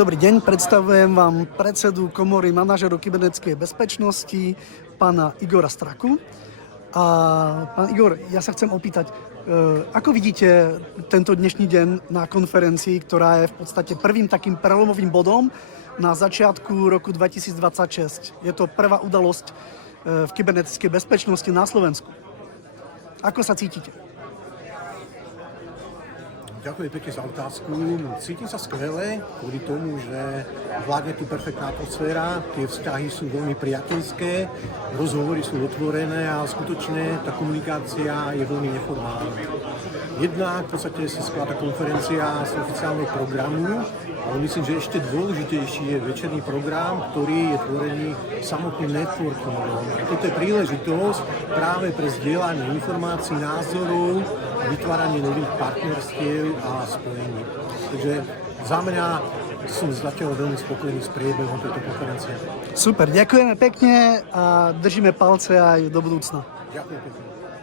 Dobrý deň, predstavujem vám predsedu komory manažerov kybernetickej bezpečnosti, pána Igora Straku. A pán Igor, ja sa chcem opýtať, ako vidíte tento dnešný deň na konferencii, ktorá je v podstate prvým takým prelomovým bodom na začiatku roku 2026. Je to prvá udalosť v kybernetickej bezpečnosti na Slovensku. Ako sa cítite? Ďakujem pekne za otázku. Cítim sa skvele kvôli tomu, že vládne tu perfektná atmosféra, tie vzťahy sú veľmi priateľské, rozhovory sú otvorené a skutočne tá komunikácia je veľmi neformálna. Jednak v podstate sa skladá konferencia z oficiálneho programu, ale myslím, že ešte dôležitejší je večerný program, ktorý je tvorený samotným networkom. Toto je príležitosť práve pre zdieľanie informácií, názorov, vytváranie nových partnerstiev a spojení. Takže za mňa som zatiaľ veľmi spokojný s priebehom tejto konferencie. Super, ďakujeme pekne a držíme palce aj do budúcna. Ďakujem pekne.